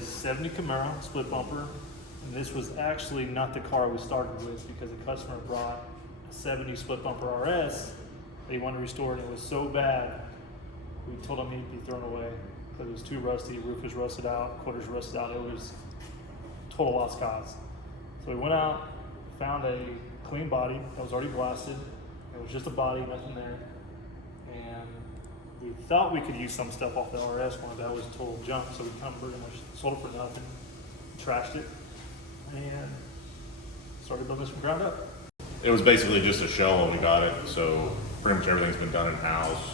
a 70 Camaro split bumper, and this was actually not the car we started with because the customer brought a 70 split bumper RS. They wanted to restore it, and it was so bad, we told him he'd be thrown away because it was too rusty, roof was rusted out, quarters rusted out, it was total lost cause. So we went out, found a clean body that was already blasted. It was just a body, nothing there. And we thought we could use some stuff off the RS one, that was total junk, so we kind of pretty much sold it for nothing, trashed it, and started building this from ground up. It was basically just a shell when we got it, so pretty much everything's been done in-house.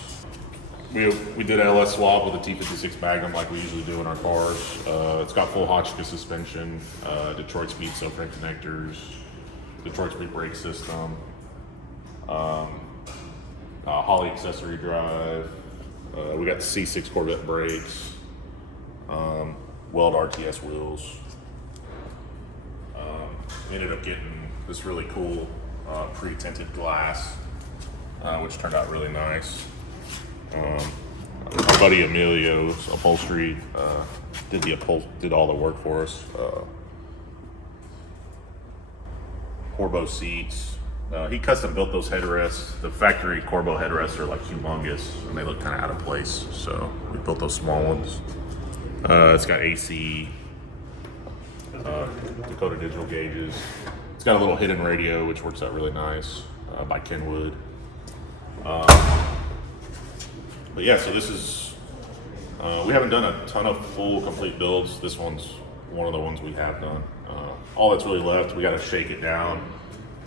We did LS swap with a T56 Magnum like we usually do in our cars. It's got full Hotchkiss suspension, Detroit Speed subframe connectors, Detroit Speed brake system, Holley accessory drive. We got the C6 Corvette brakes, Weld RTS wheels. We ended up getting this really cool pre-tinted glass, which turned out really nice. Our buddy Emilio's upholstery did all the work for us. Corbo seats. He custom built those headrests. The factory Corbo headrests are like humongous and they look kind of out of place, so we built those small ones. It's got AC, Dakota digital gauges. It's got a little hidden radio, which works out really nice, by Kenwood. But yeah, so this is, we haven't done a ton of full complete builds. This one's one of the ones we have done. All that's really left, we gotta shake it down.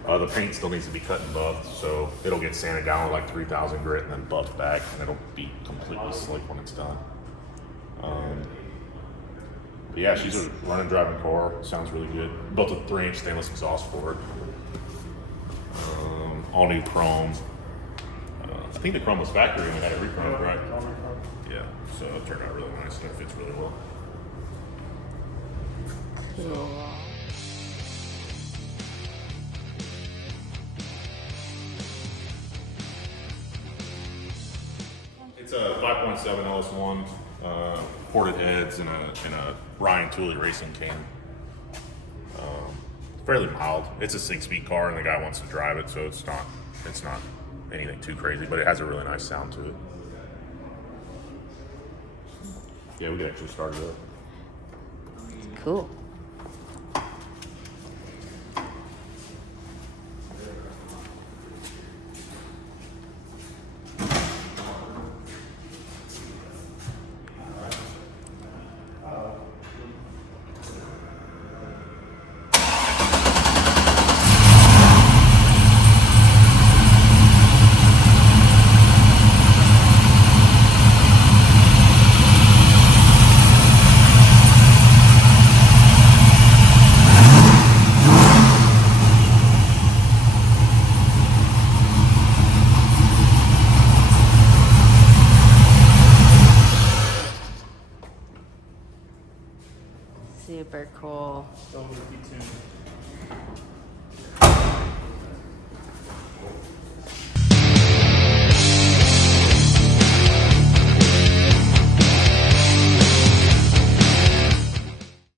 The paint still needs to be cut and buffed, so it'll get sanded down with like 3000 grit and then buffed back, and it'll be completely slick when it's done. But yeah, she's a running, driving car. Sounds really good. Built a 3-inch stainless exhaust for it. All new chrome. I think the chrome was factory and we had it re-chromed, right? Yeah, so it turned out really nice and it fits really well. It's a 5.7 LS1, ported heads and a Ryan Tooley racing cam. Fairly mild. It's a 6-speed car and the guy wants to drive it, so it's not anything too crazy, but it has a really nice sound to it. Yeah, we could actually start it up. Cool. Super cool. So